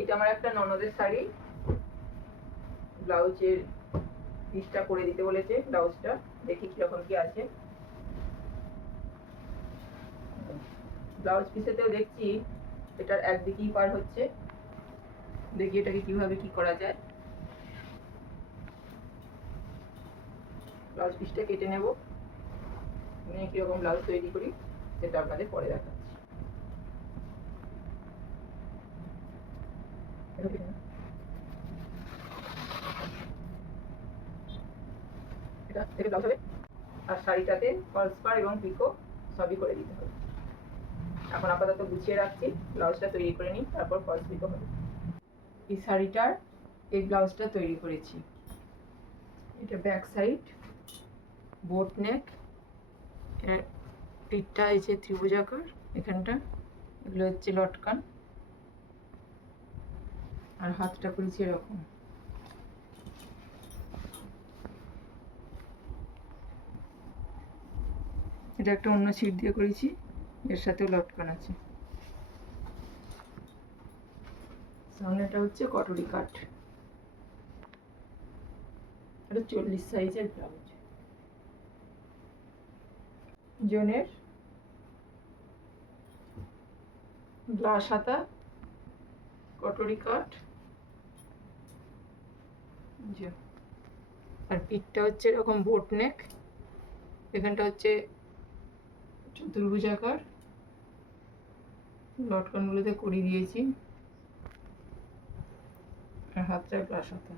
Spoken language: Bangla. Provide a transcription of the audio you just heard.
এটা আমার একটা ননদের শাড়ি, ব্লাউজের পিসটা করে দিতে বলেছে। ব্লাউজটা দেখি কিরকম কি আছে। ব্লাউজ পিসেতেও দেখছি এটার একদিকেই পার হচ্ছে। দেখি এটাকে কিভাবে কি করা যায়। ব্লাউজ পিসটা কেটে নেব, নিয়ে কিরকম ব্লাউজ তৈরি করি সেটা আপনাদের পরে দেখাচ্ছি। এটা থেকে ব্লাউজ হবে, আর শাড়িটাতে ফলস পাড় এবং পিকো সবই করে দিতে হবে। এখন আপাতত গুছিয়ে রাখছি, ব্লাউজটা তৈরি করে নিই, তারপর ফলস পিকো হবে। এই শাড়িটার এই ব্লাউজটা তৈরি করেছি। এটা ব্যাক সাইড, বোট নেক, এর পিঠটা এই যে ত্রিভুজাকার, এখানটা এগুলো হচ্ছে লটকান, আর হাতটা করেছি এরকম। এটা একটা অন্য ছিট দিয়ে করেছি, এর সাথেও লটকান আছে। সামনেটা হচ্ছে কটরি কাট, এটা 40 সাইজের ব্লাউজ। জনের গ্লাস হাতা, কটরি কাট, আর পিঠটা হচ্ছে এরকম বোট নেক, এখানটা হচ্ছে চতুর্ভুজাকার, লটকানগুলোতে করি দিয়েছি, আর হাতটা গ্লাস হাতা।